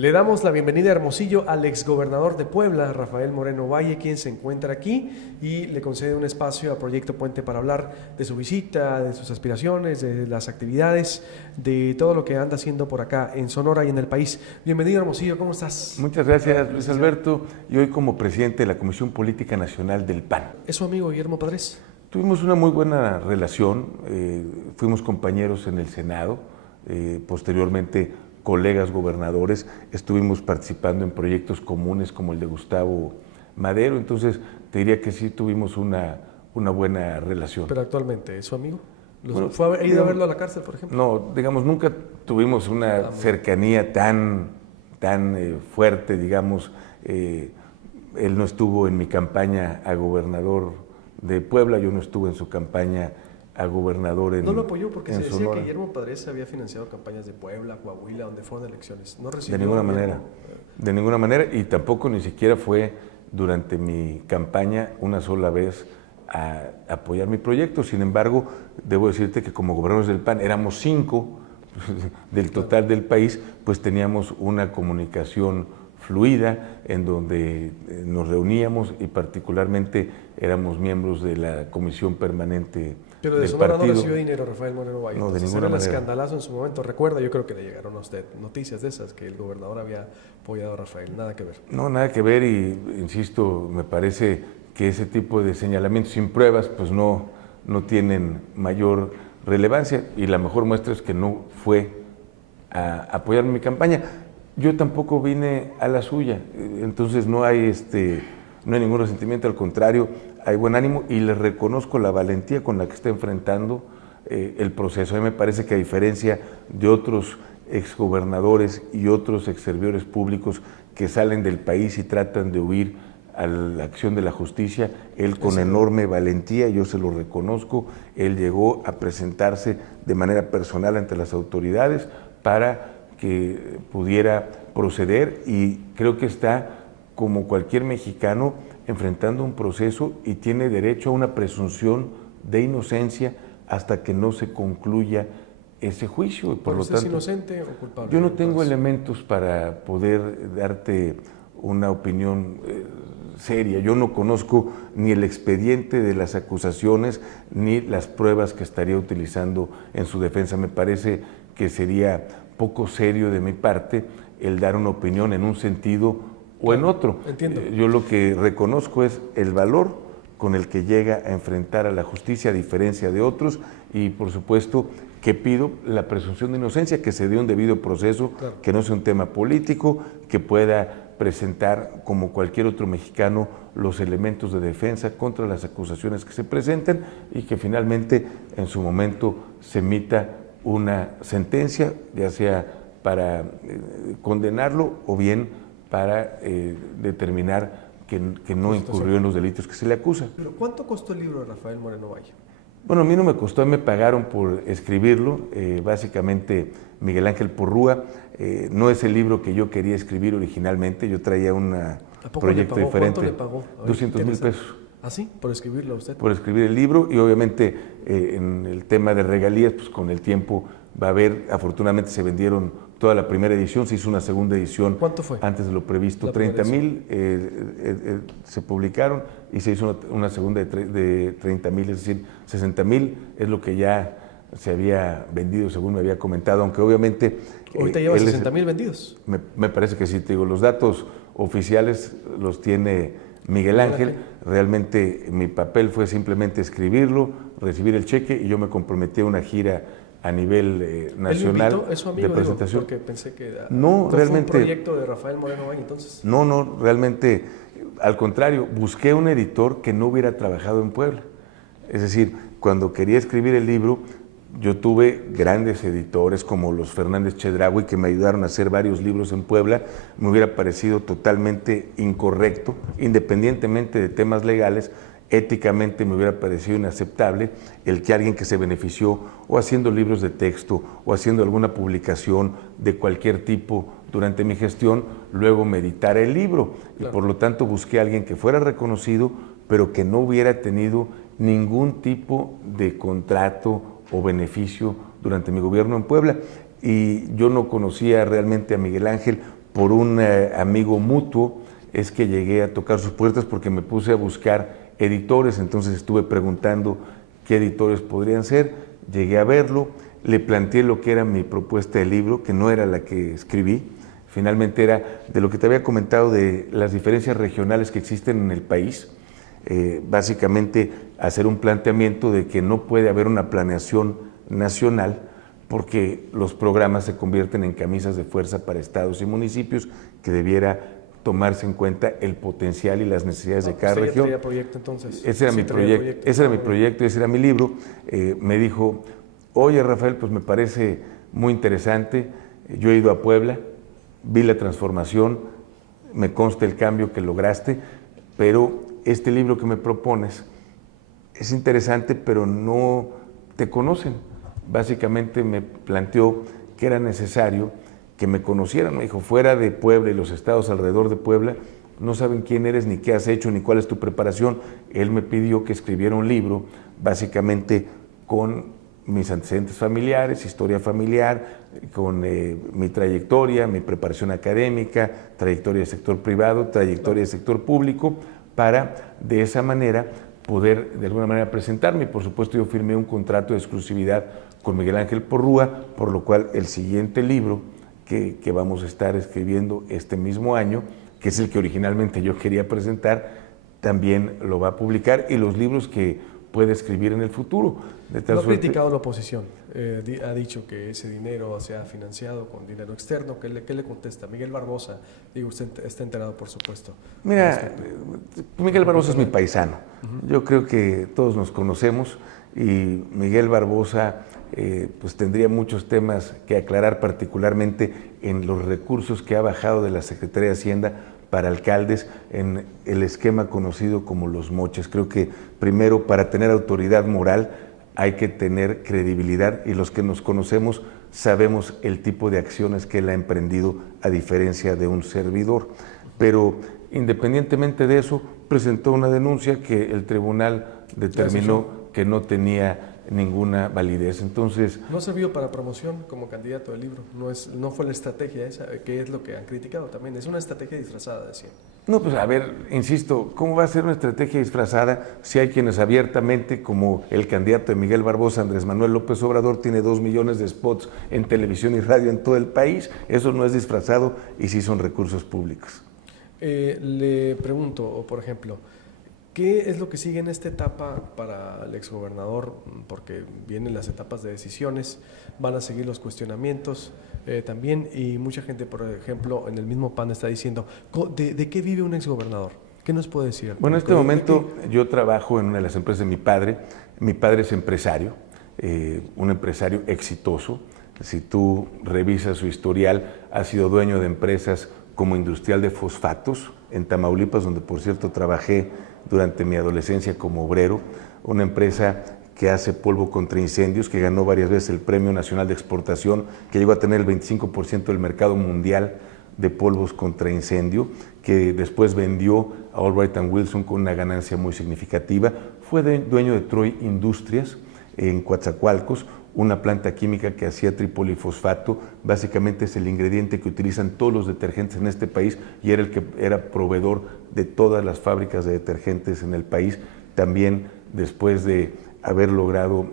Le damos la bienvenida a Hermosillo al exgobernador de Puebla, Rafael Moreno Valle, quien se encuentra aquí y le concede un espacio a Proyecto Puente para hablar de su visita, de sus aspiraciones, de las actividades, de todo lo que anda haciendo por acá en Sonora y en el país. Bienvenido, Hermosillo, ¿cómo estás? Muchas gracias, Luis Alberto. Y hoy como presidente de la Comisión Política Nacional del PAN. ¿Es su amigo Guillermo Padres? Tuvimos una muy buena relación, fuimos compañeros en el Senado, posteriormente colegas gobernadores, estuvimos participando en proyectos comunes como el de Gustavo Madero, entonces te diría que sí tuvimos una buena relación. Pero actualmente, ¿es su amigo? Bueno, ¿Ha ido a verlo a la cárcel, por ejemplo? No, digamos, nunca tuvimos una cercanía tan fuerte, digamos. Él no estuvo en mi campaña a gobernador de Puebla, yo no estuve en su campaña a gobernador en Sonora. No lo apoyó porque se decía que Guillermo Padres había financiado campañas de Puebla, Coahuila, donde fueron elecciones. No recibió de ninguna manera, y tampoco ni siquiera fue durante mi campaña una sola vez a apoyar mi proyecto. Sin embargo, debo decirte que como gobernadores del PAN éramos 5 del total del país, pues teníamos una comunicación fluida en donde nos reuníamos y particularmente éramos miembros de la comisión permanente. Pero de Sonora no recibió dinero Rafael Moreno Valle. No, de ninguna era el manera. escandalazo en su momento. Recuerda, yo creo que le llegaron a usted noticias de esas, que el gobernador había apoyado a Rafael. Nada que ver. No, nada que ver, y insisto, me parece que ese tipo de señalamientos sin pruebas pues no tienen mayor relevancia, y la mejor muestra es que no fue a apoyar mi campaña. Yo tampoco vine a la suya, entonces no hay ningún resentimiento, al contrario, hay buen ánimo y le reconozco la valentía con la que está enfrentando el proceso. A mí me parece que, a diferencia de otros exgobernadores y otros exservidores públicos que salen del país y tratan de huir a la acción de la justicia, él con enorme valentía, yo se lo reconozco, él llegó a presentarse de manera personal ante las autoridades para que pudiera proceder, y creo que está, como cualquier mexicano, enfrentando un proceso y tiene derecho a una presunción de inocencia hasta que no se concluya ese juicio. Por lo tanto, ¿es inocente o culpable? Yo no tengo elementos para poder darte una opinión seria. Yo no conozco ni el expediente de las acusaciones ni las pruebas que estaría utilizando en su defensa. Me parece que sería poco serio de mi parte el dar una opinión en un sentido o en otro. Entiendo. Yo lo que reconozco es el valor con el que llega a enfrentar a la justicia, a diferencia de otros, y por supuesto que pido la presunción de inocencia, que se dé un debido proceso, claro, que no sea un tema político, que pueda presentar, como cualquier otro mexicano, los elementos de defensa contra las acusaciones que se presenten, y que finalmente en su momento se emita una sentencia, ya sea para condenarlo o bien para determinar que no incurrió en los delitos que se le acusa. ¿Pero cuánto costó el libro de Rafael Moreno Valle? Bueno, a mí no me costó, me pagaron por escribirlo, básicamente Miguel Ángel Porrúa. No es el libro que yo quería escribir originalmente, yo traía un proyecto diferente. ¿Cuánto le pagó? 200,000 pesos. ¿Ah, sí? ¿Por escribirlo a usted? Por escribir el libro, y obviamente en el tema de regalías, pues con el tiempo va a haber, afortunadamente se vendieron toda la primera edición, se hizo una segunda edición. ¿Cuánto fue? Antes de lo previsto, 30,000 se publicaron, y se hizo una segunda de 30,000, es decir, 60,000 es lo que ya se había vendido, según me había comentado, aunque obviamente... ¿Ahorita lleva 60,000 vendidos? Me parece que sí, te digo, los datos oficiales los tiene Miguel Ángel. Realmente mi papel fue simplemente escribirlo, recibir el cheque, y yo me comprometí a una gira a nivel nacional. ¿Él invitó? ¿Es su amigo? De presentación. Porque pensé que no, realmente, fue un proyecto de Rafael Moreno Valle, entonces. No, realmente, al contrario, busqué un editor que no hubiera trabajado en Puebla. Es decir, cuando quería escribir el libro, yo tuve grandes editores como los Fernández Chedraui, que me ayudaron a hacer varios libros en Puebla. Me hubiera parecido totalmente incorrecto, independientemente de temas legales, éticamente me hubiera parecido inaceptable el que alguien que se benefició o haciendo libros de texto o haciendo alguna publicación de cualquier tipo durante mi gestión, luego me editara el libro. Claro. Y por lo tanto busqué a alguien que fuera reconocido, pero que no hubiera tenido ningún tipo de contrato o beneficio durante mi gobierno en Puebla. Y yo no conocía realmente a Miguel Ángel por un amigo mutuo es que llegué a tocar sus puertas porque me puse a buscar editores, entonces estuve preguntando qué editores podrían ser, llegué a verlo, le planteé lo que era mi propuesta de libro, que no era la que escribí, finalmente era de lo que te había comentado de las diferencias regionales que existen en el país, básicamente hacer un planteamiento de que no puede haber una planeación nacional porque los programas se convierten en camisas de fuerza para estados y municipios, que debiera tomarse en cuenta el potencial y las necesidades de cada región. ¿Usted ya proyecto entonces? Ese era mi proyecto, ese era mi libro. Me dijo, oye Rafael, pues me parece muy interesante, yo he ido a Puebla, vi la transformación, me consta el cambio que lograste, pero este libro que me propones es interesante, pero no te conocen. Básicamente me planteó que era necesario que me conocieran. Me dijo, fuera de Puebla y los estados alrededor de Puebla, no saben quién eres, ni qué has hecho, ni cuál es tu preparación. Él me pidió que escribiera un libro, básicamente con mis antecedentes familiares, historia familiar, con mi trayectoria, mi preparación académica, trayectoria del sector privado, trayectoria del sector público, para de esa manera poder de alguna manera presentarme. Por supuesto, yo firmé un contrato de exclusividad con Miguel Ángel Porrúa, por lo cual el siguiente libro que vamos a estar escribiendo este mismo año, que es el que originalmente yo quería presentar, también lo va a publicar, y los libros que puede escribir en el futuro. Lo ha criticado la oposición, ha dicho que ese dinero se ha financiado con dinero externo. ¿Qué le contesta? Miguel Barbosa, digo, usted está enterado, por supuesto. Mira, Miguel Barbosa es mi paisano. Yo creo que todos nos conocemos y Miguel Barbosa pues tendría muchos temas que aclarar, particularmente en los recursos que ha bajado de la Secretaría de Hacienda para alcaldes en el esquema conocido como los moches. Creo que primero, para tener autoridad moral, hay que tener credibilidad, y los que nos conocemos sabemos el tipo de acciones que él ha emprendido, a diferencia de un servidor. Pero independientemente de eso, presentó una denuncia que el tribunal determinó que no tenía ninguna validez. Entonces, no sirvió para promoción como candidato del libro, no fue la estrategia esa, que es lo que han criticado también, es una estrategia disfrazada, decían. No, pues a ver, insisto, ¿cómo va a ser una estrategia disfrazada si hay quienes abiertamente, como el candidato de Miguel Barbosa, Andrés Manuel López Obrador, tiene 2 millones de spots en televisión y radio en todo el país? Eso no es disfrazado y sí son recursos públicos. Le pregunto, por ejemplo, ¿qué es lo que sigue en esta etapa para el exgobernador? Porque vienen las etapas de decisiones, van a seguir los cuestionamientos también, y mucha gente, por ejemplo, en el mismo PAN está diciendo, ¿de qué vive un exgobernador? ¿Qué nos puede decir? Bueno, en este momento yo trabajo en una de las empresas de mi padre. Mi padre es empresario, un empresario exitoso. Si tú revisas su historial, ha sido dueño de empresas como Industrial de Fosfatos en Tamaulipas, donde por cierto trabajé durante mi adolescencia como obrero, una empresa que hace polvo contra incendios, que ganó varias veces el Premio Nacional de Exportación, que llegó a tener el 25% del mercado mundial de polvos contra incendio, que después vendió a Albright & Wilson con una ganancia muy significativa. Fue dueño de Troy Industrias en Coatzacoalcos, una planta química que hacía tripolifosfato. Básicamente es el ingrediente que utilizan todos los detergentes en este país, y era el que era proveedor de todas las fábricas de detergentes en el país. También, después de haber logrado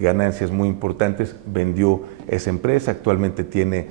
ganancias muy importantes, vendió esa empresa. Actualmente tiene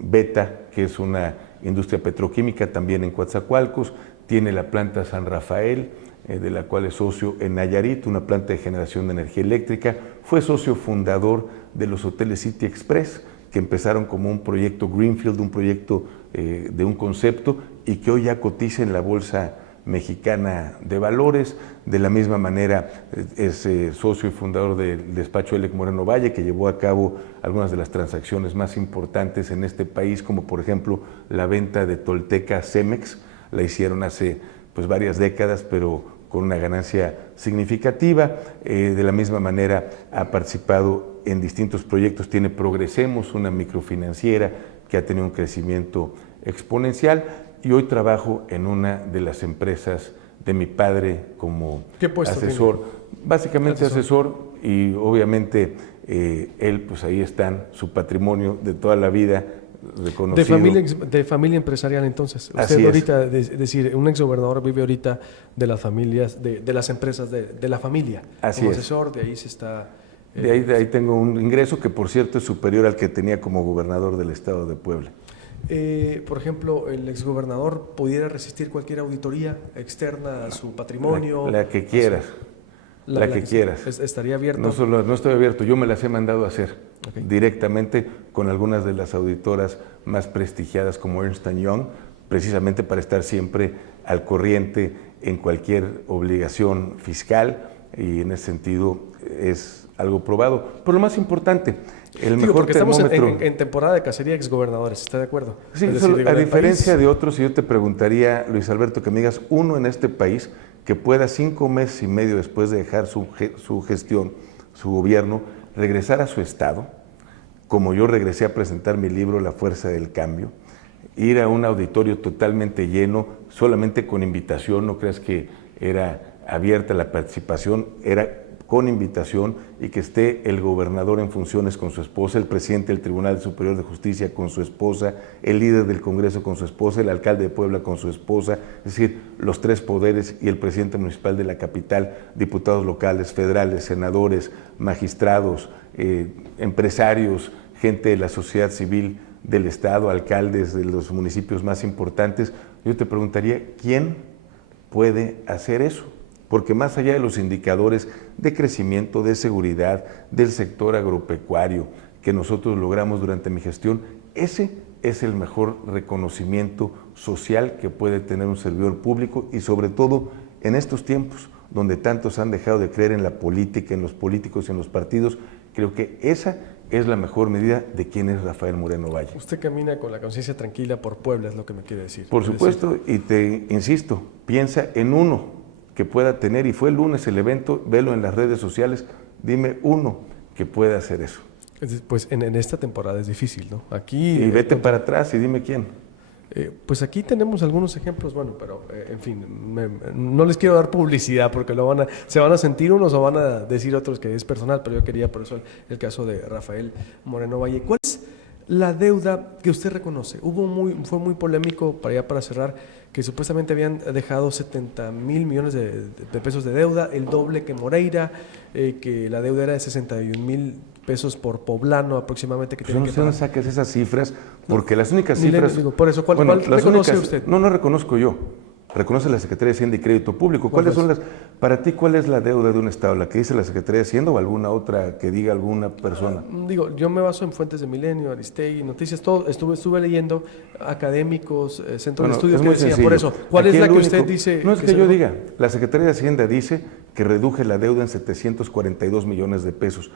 Beta, que es una industria petroquímica también en Coatzacoalcos. Tiene la planta San Rafael, de la cual es socio en Nayarit, una planta de generación de energía eléctrica. Fue socio fundador de los hoteles City Express, que empezaron como un proyecto Greenfield, un proyecto de un concepto, y que hoy ya cotiza en la Bolsa Mexicana de Valores. De la misma manera es socio y fundador del despacho Elec Moreno Valle, que llevó a cabo algunas de las transacciones más importantes en este país, como por ejemplo la venta de Tolteca a Cemex. La hicieron hace varias décadas, pero con una ganancia significativa. De la misma manera ha participado en distintos proyectos. Tiene Progresemos, una microfinanciera que ha tenido un crecimiento exponencial, y hoy trabajo en una de las empresas de mi padre como asesor. Tiene? Básicamente asesor, y obviamente él, pues ahí están su patrimonio de toda la vida, reconocido. De familia empresarial, entonces. Así Usted es. ahorita, decir, un exgobernador vive ahorita de las familias, de las empresas de la familia. Así como es. asesor, de ahí se está... De ahí tengo un ingreso que, por cierto, es superior al que tenía como gobernador del estado de Puebla. Por ejemplo, el exgobernador pudiera resistir cualquier auditoría externa a su patrimonio. La que quieras. La que quieras. Estaría abierto. No estoy abierto, yo me las he mandado a hacer Okay. directamente con algunas de las auditoras más prestigiadas como Ernst Young, precisamente para estar siempre al corriente en cualquier obligación fiscal, y en ese sentido es algo probado. Pero lo más importante, el mejor porque estamos termómetro... en temporada de cacería de exgobernadores, ¿está de acuerdo? Sí, Es decir, a el diferencia país- de otros, yo te preguntaría, Luis Alberto, que me digas uno en este país que pueda 5 meses y medio después de dejar su gestión, su gobierno, regresar a su estado, como yo regresé a presentar mi libro La Fuerza del Cambio, ir a un auditorio totalmente lleno, solamente con invitación, no creas que era abierta la participación, era con invitación, y que esté el gobernador en funciones con su esposa, el presidente del Tribunal Superior de Justicia con su esposa, el líder del Congreso con su esposa, el alcalde de Puebla con su esposa, es decir, los 3 poderes y el presidente municipal de la capital, diputados locales, federales, senadores, magistrados, empresarios, gente de la sociedad civil del estado, alcaldes de los municipios más importantes. Yo te preguntaría, ¿quién puede hacer eso? Porque más allá de los indicadores de crecimiento, de seguridad, del sector agropecuario que nosotros logramos durante mi gestión, ese es el mejor reconocimiento social que puede tener un servidor público, y sobre todo en estos tiempos donde tantos han dejado de creer en la política, en los políticos y en los partidos. Creo que esa es la mejor medida de quién es Rafael Moreno Valle. Usted camina con la conciencia tranquila por Puebla, es lo que me quiere decir. Por supuesto, y te insisto, piensa en uno que pueda tener, y fue el lunes el evento, velo en las redes sociales, dime uno que pueda hacer eso. Pues en esta temporada es difícil, ¿no? Aquí... Y vete para atrás y dime quién. Pues aquí tenemos algunos ejemplos, bueno, pero en fin, no les quiero dar publicidad porque se van a sentir unos o van a decir otros que es personal, pero yo quería por eso el caso de Rafael Moreno Valle. ¿Cuál es la deuda que usted reconoce? Fue muy polémico, para cerrar, que supuestamente habían dejado 70,000 millones de pesos de deuda, el doble que Moreira, que la deuda era de 61,000 pesos por poblano aproximadamente que tienen que pagar. No saques esas cifras, porque las únicas cifras... Digo, por eso, ¿cuál reconoce usted? No reconozco yo. Reconoce la Secretaría de Hacienda y Crédito Público. ¿Cuáles son para ti, cuál es la deuda de un Estado? ¿La que dice la Secretaría de Hacienda o alguna otra que diga alguna persona? Digo, yo me baso en fuentes de Milenio, Aristegui, noticias, todo. Estuve leyendo académicos, centros de estudios que decían. Por eso, ¿cuál es la que usted dice? No es que yo diga. La Secretaría de Hacienda dice que reduje la deuda en 742 millones de pesos.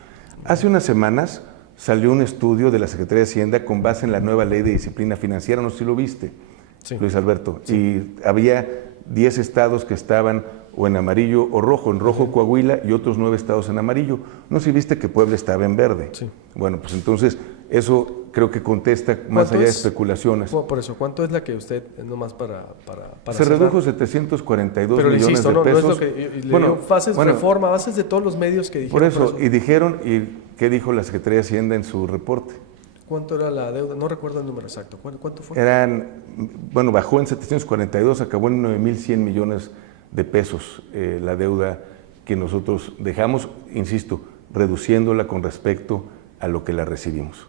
Hace unas semanas salió un estudio de la Secretaría de Hacienda con base en la nueva Ley de Disciplina Financiera, no sé si lo viste. Sí. Luis Alberto, sí. Y había 10 estados que estaban o en amarillo o rojo, en rojo Coahuila y otros 9 estados en amarillo. No sé si viste que Puebla estaba en verde. Sí. Bueno, pues entonces eso creo que contesta más allá de especulaciones. Por eso, ¿cuánto es la que usted, nomás para se cerrar? Redujo 742 pero millones insisto, de pesos. No es lo que fases reforma, bases de todos los medios que dijeron. Por eso, y dijeron, ¿y qué dijo la Secretaría de Hacienda en su reporte? ¿Cuánto era la deuda? No recuerdo el número exacto. ¿Cuánto fue? Bajó en 742, acabó en 9,100 millones de pesos la deuda que nosotros dejamos, insisto, reduciéndola con respecto a lo que la recibimos.